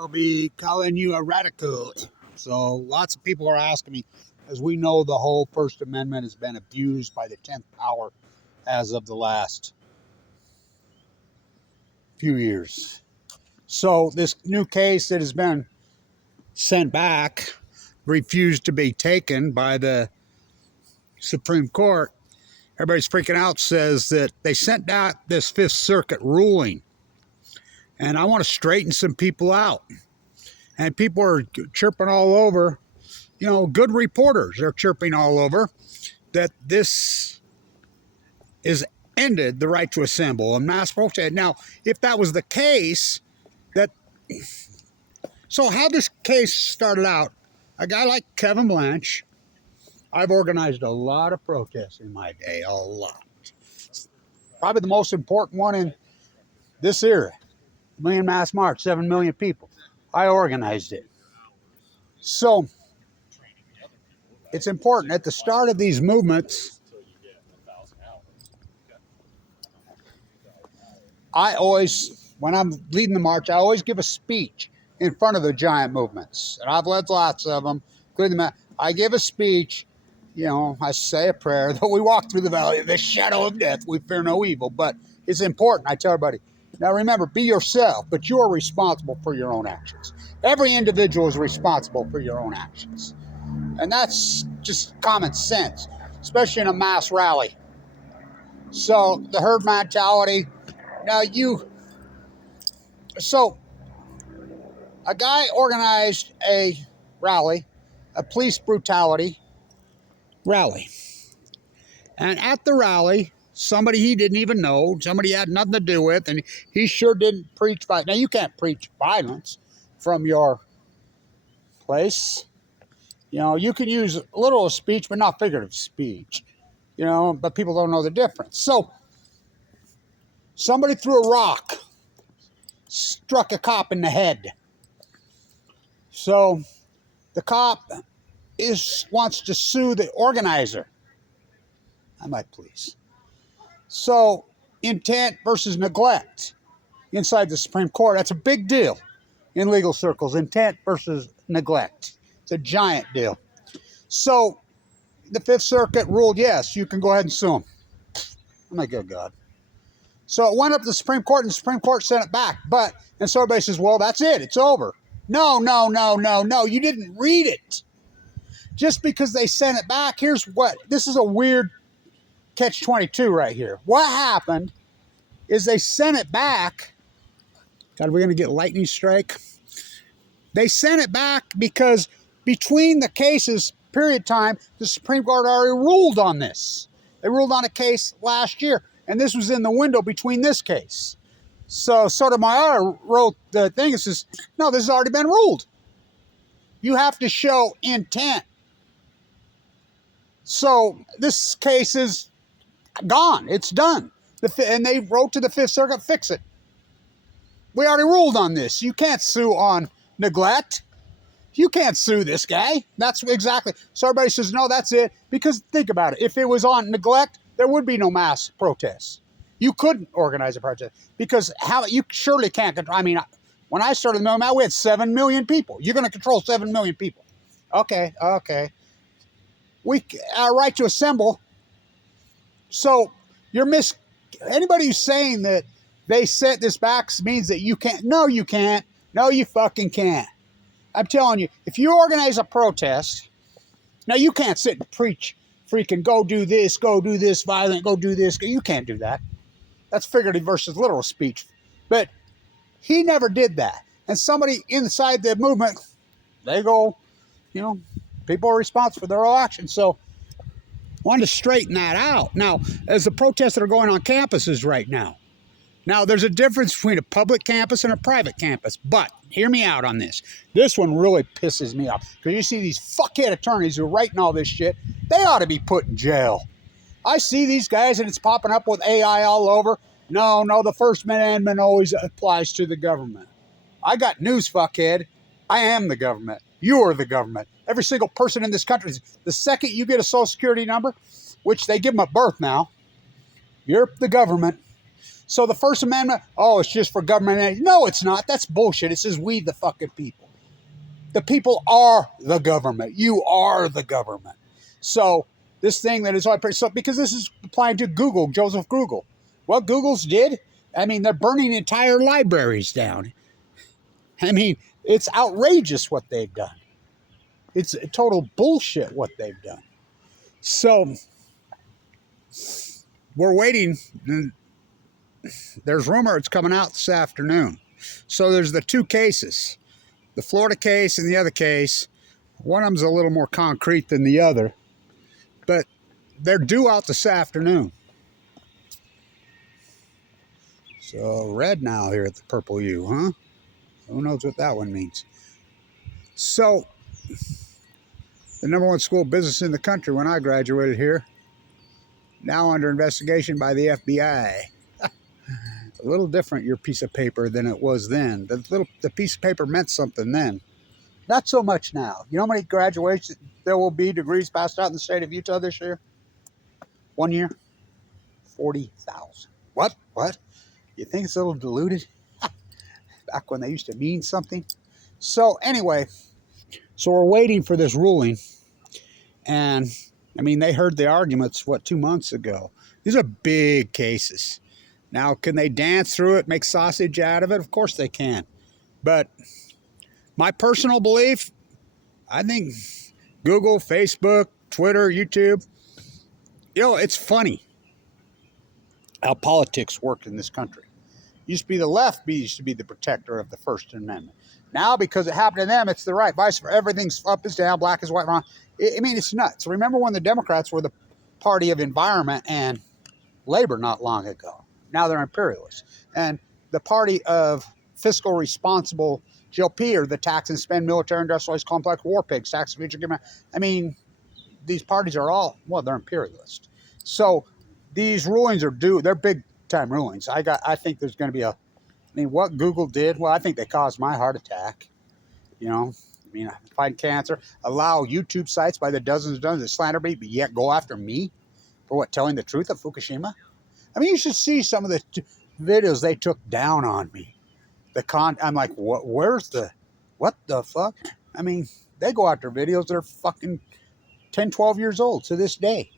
I'll be calling you a radical. So lots of people are asking me, as we know, the whole First Amendment has been abused by the 10th power as of the last few years. So this new case that has been sent back, refused to be taken by the Supreme Court, everybody's freaking out, says that they sent out this Fifth Circuit ruling. And I want to straighten some people out. And people are chirping all over, good reporters are chirping all over that this is ended the right to assemble and mass protest. Now, if that was the case, so how this case started out, a guy like Kevin Blanch, I've organized a lot of protests in my day, a lot. Probably the most important one in this era, Million Mass March, 7 million people. I organized it. So it's important at the start of these movements, I always, when I'm leading the march, I always give a speech in front of the giant movements. And I've led lots of them, including I give a speech, I say a prayer, though we walk through the valley of the shadow of death, we fear no evil. But it's important, I tell everybody, now remember, be yourself, but you are responsible for your own actions. Every individual is responsible for your own actions. And that's just common sense, especially in a mass rally. So the herd mentality, so a guy organized a rally, a police brutality rally. And at the rally, somebody he didn't even know, somebody he had nothing to do with, and he sure didn't preach violence. Now, you can't preach violence from your place. You can use literal speech, but not figurative speech. But people don't know the difference. So, somebody threw a rock, struck a cop in the head. So, the cop wants to sue the organizer. I'm like, please. So, intent versus neglect inside the Supreme Court, that's a big deal in legal circles. Intent versus neglect. It's a giant deal. So, the Fifth Circuit ruled, yes, you can go ahead and sue him. I'm like, good God. So it went up to the Supreme Court, and the Supreme Court sent it back. And so everybody says, well, that's it. It's over. No. You didn't read it. Just because they sent it back, this is a weird catch-22 right here. What happened is they sent it back. God, we're going to get lightning strike. They sent it back because between the cases, period time, the Supreme Court already ruled on this. They ruled on a case last year, and this was in the window between this case. So Sotomayor wrote the thing and says, no, this has already been ruled. You have to show intent. So this case is gone. It's done. And they wrote to the Fifth Circuit, fix it. We already ruled on this. You can't sue on neglect. You can't sue this guy. That's exactly. So everybody says, no, that's it. Because think about it. If it was on neglect, there would be no mass protests. You couldn't organize a protest because you surely can't control. I mean, when I started the movement, we had 7 million people. You're going to control 7 million people. Okay. Our right to assemble. So anybody who's saying that they sent this back means that you can't. No, you can't. No, you fucking can't. I'm telling you, if you organize a protest, now you can't sit and preach, freaking go do this, violent, go do this. You can't do that. That's figurative versus literal speech. But he never did that. And somebody inside the movement, they go, people are responsible for their own actions. So I wanted to straighten that out. Now, as the protests that are going on campuses right now, there's a difference between a public campus and a private campus. But hear me out on this. This one really pisses me off. Because you see these fuckhead attorneys who are writing all this shit, they ought to be put in jail. I see these guys and it's popping up with AI all over. No, the First Amendment always applies to the government. I got news, fuckhead. I am the government. You are the government. Every single person in this country. The second you get a Social Security number, which they give them at birth now, you're the government. So the First Amendment, oh, it's just for government. No, it's not. That's bullshit. It says we the fucking people. The people are the government. You are the government. So this thing that is so because this is applying to Google, Joseph Google. What Google's did, I mean, they're burning entire libraries down. I mean, it's outrageous what they've done. It's total bullshit what they've done. So we're waiting. There's rumor it's coming out this afternoon. So there's the two cases, the Florida case and the other case. One of them's a little more concrete than the other, but they're due out this afternoon. So red now here at the Purple U, huh? Who knows what that one means? So the #1 school of business in the country when I graduated here, now under investigation by the FBI. A little different, your piece of paper, than it was then. The piece of paper meant something then. Not so much now. You know how many graduations there will be, degrees passed out in the state of Utah this year? 1 year? 40,000. What? What? You think it's a little diluted? Back when they used to mean something? So anyway, so we're waiting for this ruling. And, I mean, they heard the arguments, 2 months ago? These are big cases. Now, can they dance through it, make sausage out of it? Of course they can. But my personal belief, I think Google, Facebook, Twitter, YouTube, it's funny how politics work in this country. Used to be the left, used to be the protector of the First Amendment. Now, because it happened to them, it's the right. Vice versa. Everything's up is down, black is white, wrong. I mean, it's nuts. Remember when the Democrats were the party of environment and labor not long ago? Now they're imperialists. And the party of fiscal responsible GOP are the tax and spend, military industrialized complex, war pigs, tax future government. I mean, these parties are all, they're imperialist. So these rulings are due. They're big time rulings. I think there's going to be what Google did, I think they caused my heart attack. Fight cancer, allow YouTube sites by the dozens to slander me, but yet go after me for telling the truth of Fukushima. I mean, you should see some of the videos they took down on me. I'm like, what the fuck? I mean, they go after videos that are fucking 10, 12 years old to this day.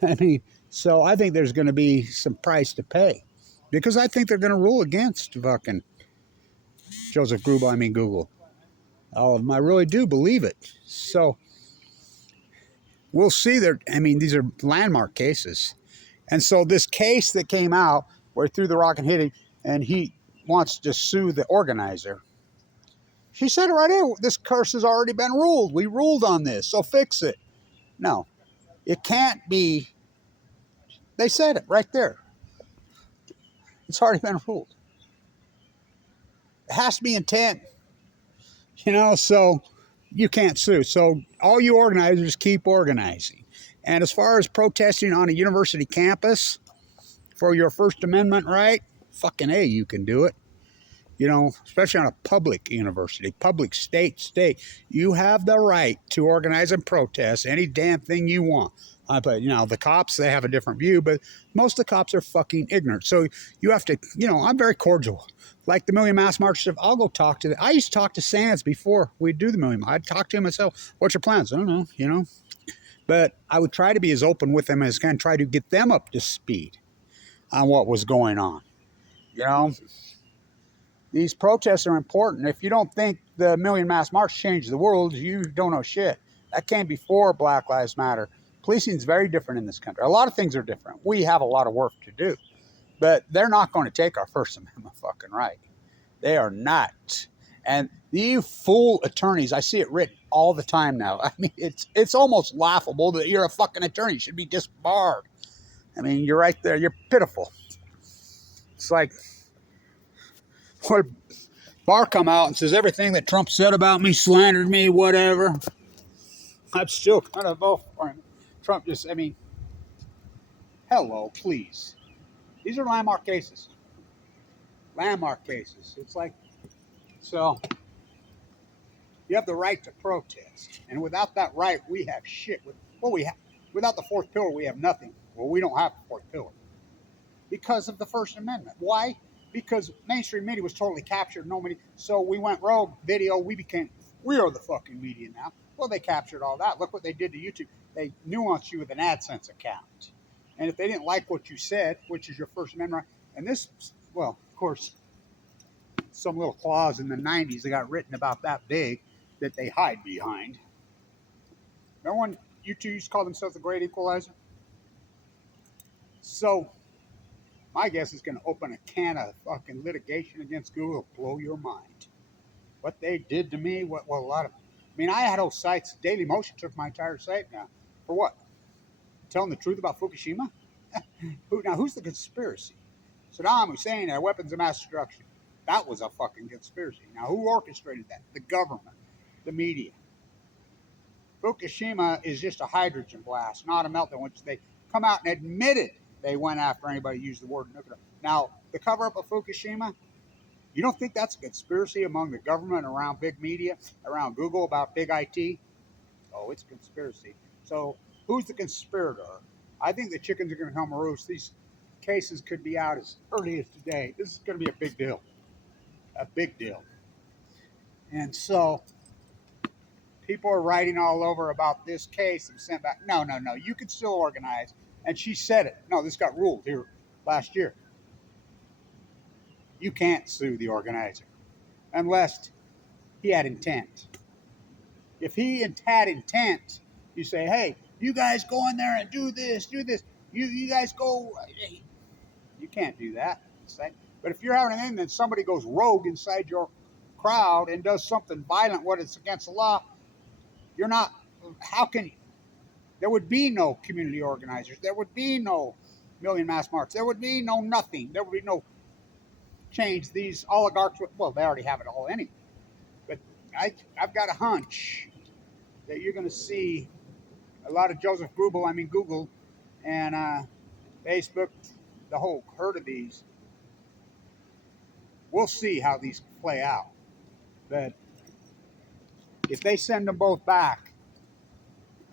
I mean, so I think there's going to be some price to pay. Because I think they're going to rule against fucking Joseph Google. All of them. I really do believe it. So we'll see. These are landmark cases. And so this case that came out where he threw the rock and hit him, and he wants to sue the organizer. She said it right here. This curse has already been ruled. We ruled on this, so fix it. No, it can't be. They said it right there. It's already been ruled. It has to be intent. So you can't sue. So all you organizers keep organizing. And as far as protesting on a university campus for your First Amendment right, fucking A, you can do it. Especially on a public university, public state. You have the right to organize and protest any damn thing you want. But, the cops, they have a different view, but most of the cops are fucking ignorant. So you have to, I'm very cordial. Like the Million Mass March, I'll go talk to I used to talk to Sands before we'd do the Million. I'd talk to him myself. What's your plans? I don't know, But I would try to be as open with them as I can, try to get them up to speed on what was going on. These protests are important. If you don't think the Million Mass March changed the world, you don't know shit. That came before Black Lives Matter. Policing is very different in this country. A lot of things are different. We have a lot of work to do. But they're not going to take our First Amendment fucking right. They are not. And you fool attorneys, I see it written all the time now. I mean, it's almost laughable that you're a fucking attorney. You should be disbarred. I mean, you're right there. You're pitiful. It's like, what Barr come out and says everything that Trump said about me, slandered me, whatever. I'm still kind of vote for him. Trump just, hello, please. These are landmark cases. Landmark cases. It's like, so you have the right to protest. And without that right, we have shit. Without the fourth pillar, we have nothing. Well, we don't have the fourth pillar. because of the First Amendment. Why? Because mainstream media was totally captured. Nobody. So we went rogue. Video. We are the fucking media now. Well, they captured all that. Look what they did to YouTube. They nuanced you with an AdSense account. And if they didn't like what you said, which is your First Amendment, and this, well, of course, some little clause in the 90s that got written about that big that they hide behind. Remember when YouTube used to call themselves the Great Equalizer? So, my guess is going to open a can of fucking litigation against Google. Blow your mind. What they did to me, what a lot of, I mean, I had those sites. Daily Motion took my entire site now. For what? Telling the truth about Fukushima? Now, who's the conspiracy? Saddam Hussein had weapons of mass destruction. That was a fucking conspiracy. Now, who orchestrated that? The government, the media. Fukushima is just a hydrogen blast, not a meltdown, which they come out and admitted they went after anybody who used the word nuclear. Now, the cover-up of Fukushima, you don't think that's a conspiracy among the government, around big media, around Google, about big IT? Oh, it's a conspiracy. So who's the conspirator? I think the chickens are going to come roost. These cases could be out as early as today. This is going to be a big deal. A big deal. And so people are writing all over about this case and sent back. No. You can still organize. And she said it. No, this got ruled here last year. You can't sue the organizer unless he had intent. If he had intent, you say, hey, you guys go in there and do this. You guys go. You can't do that. But if you're having an thing, then somebody goes rogue inside your crowd and does something violent, what is against the law, you're not, how can you? There would be no community organizers. There would be no million mass march. There would be no nothing. There would be no change. These oligarchs, well, they already have it all anyway. But I've got a hunch that you're going to see a lot of Joseph Goebbels, Google, and Facebook, the whole herd of these. We'll see how these play out. But if they send them both back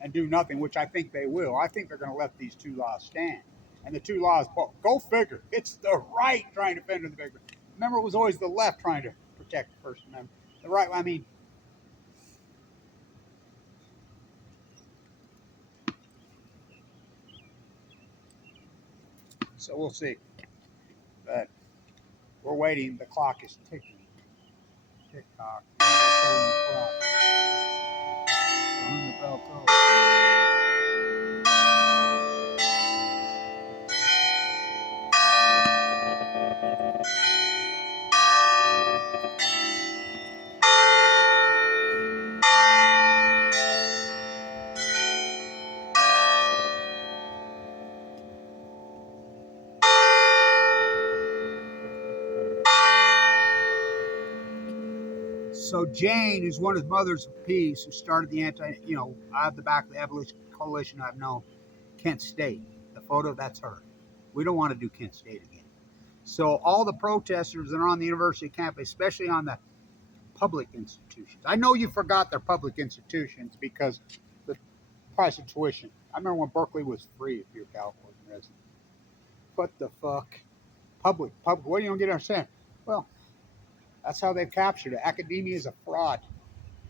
and do nothing, which I think they will, I think they're going to let these two laws stand. And the two laws, go figure. It's the right trying to defend the bigger. Remember, it was always the left trying to protect the First Amendment. The right, so we'll see. But we're waiting. The clock is ticking. Tick-tock. 10 o'clock. On the bell toll. So Jane is one of the mothers of peace who started the I have the back of the Abolition Coalition. I've known Kent State. The photo, that's her. We don't want to do Kent State again. So all the protesters that are on the university campus, especially on the public institutions. I know you forgot they're public institutions because the price of tuition. I remember when Berkeley was free if you're a California resident. What the fuck? Public. What do you don't get to understand? Well, that's how they've captured it. Academia is a fraud.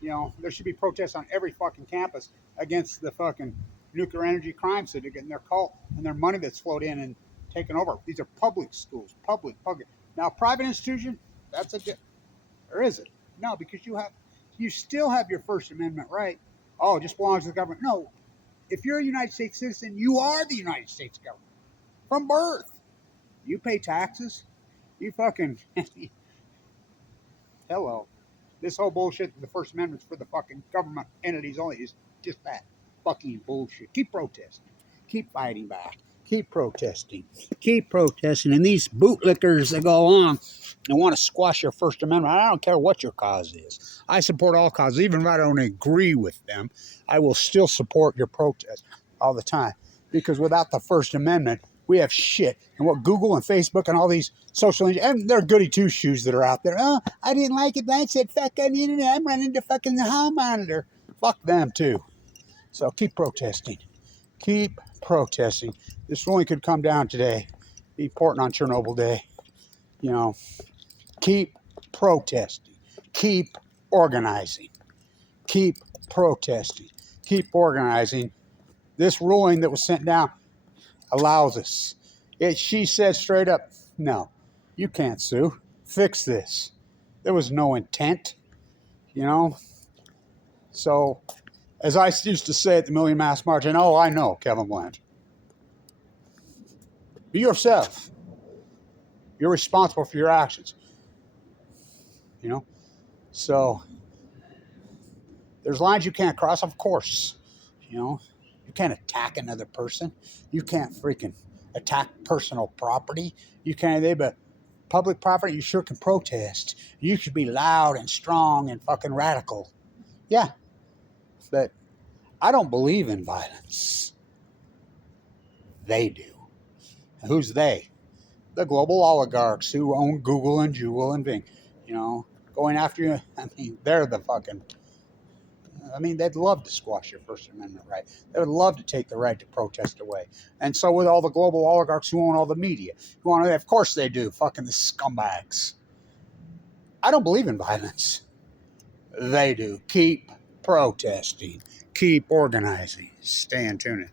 There should be protests on every fucking campus against the fucking nuclear energy crime syndicate and their cult and their money that's flowed in and taken over. These are public schools, public. Now, private institution, or is it? No, because you still have your First Amendment right. Oh, it just belongs to the government. No, if you're a United States citizen, you are the United States government from birth. You pay taxes. You fucking hello. This whole bullshit, the First Amendment's for the fucking government entities only, is just that fucking bullshit. Keep protesting. Keep fighting back. Keep protesting. Keep protesting. And these bootlickers that go on and want to squash your First Amendment, I don't care what your cause is. I support all causes. Even if I don't agree with them, I will still support your protest all the time. Because without the First Amendment, we have shit. And what Google and Facebook and all these social media, and they're goody two-shoes that are out there. Oh, I didn't like it, but I said, fuck on the internet. I'm running to fucking the hall monitor. Fuck them, too. So keep protesting. Keep protesting. This only could come down today. Important on Chernobyl Day. You know, keep protesting. Keep organizing. Keep protesting. Keep organizing. This ruling that was sent down allows us. She said straight up, no, you can't sue. Fix this. There was no intent, you know. So, as I used to say at the Million Mass March, and I know, Kevin Blanch, be yourself. You're responsible for your actions, you know. So, there's lines you can't cross, of course, you know. You can't attack another person. You can't freaking attack personal property. You can't, but public property, you sure can protest. You should be loud and strong and fucking radical. Yeah, but I don't believe in violence. They do. Who's they? The global oligarchs who own Google and Jewel and Bing. You know, going after you. I mean, they're the fucking. I mean, they'd love to squash your First Amendment right. They would love to take the right to protest away. And so with all the global oligarchs who own all the media, of course they do. Fucking the scumbags. I don't believe in violence. They do. Keep protesting. Keep organizing. Stay in tune.